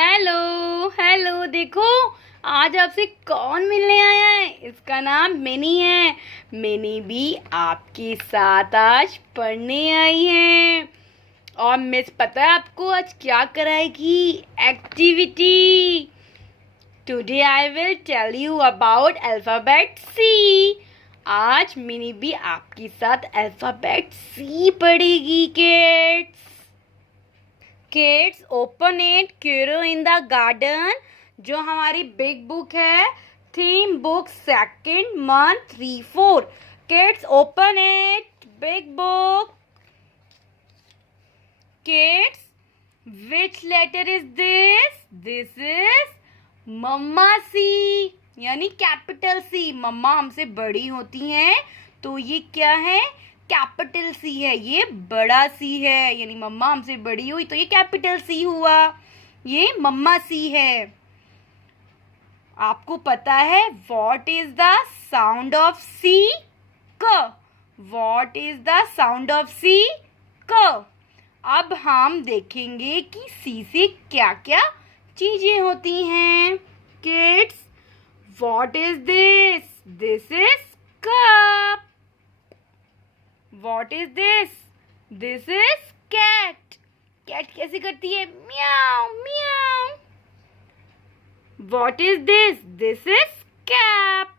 Hello hello, देखो आज आपसे कौन मिलने आया है। इसका नाम मिनी है। मिनी भी आपके साथ आज पढ़ने आई है। और मिस पता है आपको आज क्या कराएगी? Activity. Today I will tell you about alphabet C. आज मिनी भी आपके साथ अल्फाबेट सी पढ़ेगी kids. Kids open it Curo in the garden, जो हमारी बिग बुक है, theme book second month 3-4। Kids open it big book. Kids which letter is this? This is mama C, यानी capital सी। मम्मा हमसे बड़ी होती हैं तो ये क्या है? कैपिटल सी है। ये बड़ा सी है, यानी मम्मा हमसे बड़ी हुई तो ये कैपिटल सी हुआ। ये मम्मा सी है। आपको पता है what is the sound of C? क। What is the sound of C? क। अब हम देखेंगे कि सी से क्या क्या चीजें होती हैं। Kids what is this? This is cup. What is this? This is cat. Cat कैसे करती है? म्याऊ म्याऊ। What is this? This is cap.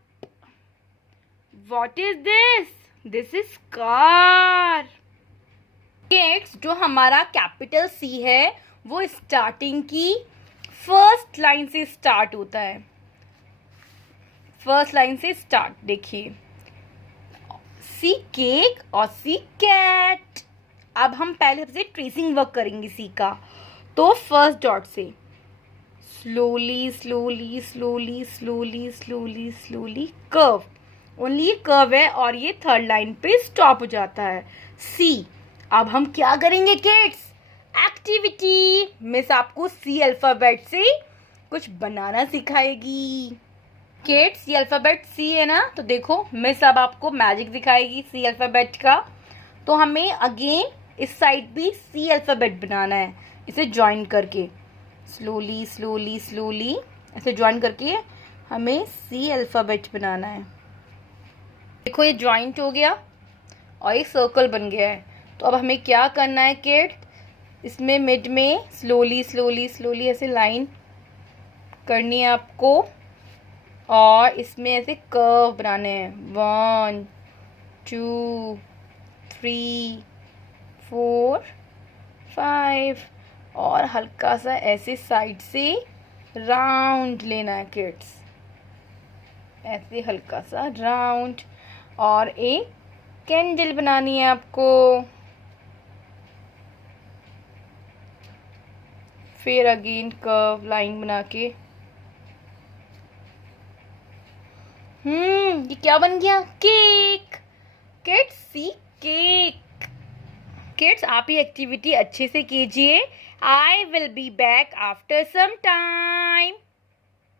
What is this? This is car. Kids, जो हमारा कैपिटल सी है वो स्टार्टिंग की फर्स्ट लाइन से स्टार्ट होता है। फर्स्ट लाइन से स्टार्ट देखिए, सी केक और सी कैट। अब हम पहले से ट्रेसिंग वर्क करेंगे सी का। तो फर्स्ट डॉट से slowly slowly slowly slowly slowly slowly curve, only ये कर्व है और ये थर्ड लाइन पे स्टॉप हो जाता है सी। अब हम क्या करेंगे किड्स? एक्टिविटी। मिस आपको सी अल्फाबेट से कुछ बनाना सिखाएगी। किड्स ये अल्फाबेट सी है ना, तो देखो मिस अब आपको मैजिक दिखाएगी सी अल्फाबेट का। तो हमें अगेन इस साइड भी सी अल्फाबेट बनाना है, इसे ज्वाइन करके स्लोली स्लोली स्लोली ऐसे ज्वाइन करके हमें सी अल्फाबेट बनाना है। देखो ये ज्वाइंट हो गया और एक सर्कल बन गया है। तो अब हमें क्या करना है किड्स? इसमें मिड में स्लोली स्लोली स्लोली ऐसे लाइन करनी है आपको और इसमें ऐसे कर्व बनाने हैं। 1 2 3 4 5 और हल्का सा ऐसे साइड से राउंड लेना है किड्स, ऐसे हल्का सा राउंड। और एक कैंडल बनानी है आपको। फिर अगेन कर्व लाइन बना के ये क्या बन गया? Cake. Kids see cake. Kids आप ये एक्टिविटी अच्छे से कीजिए। I will be back after some time.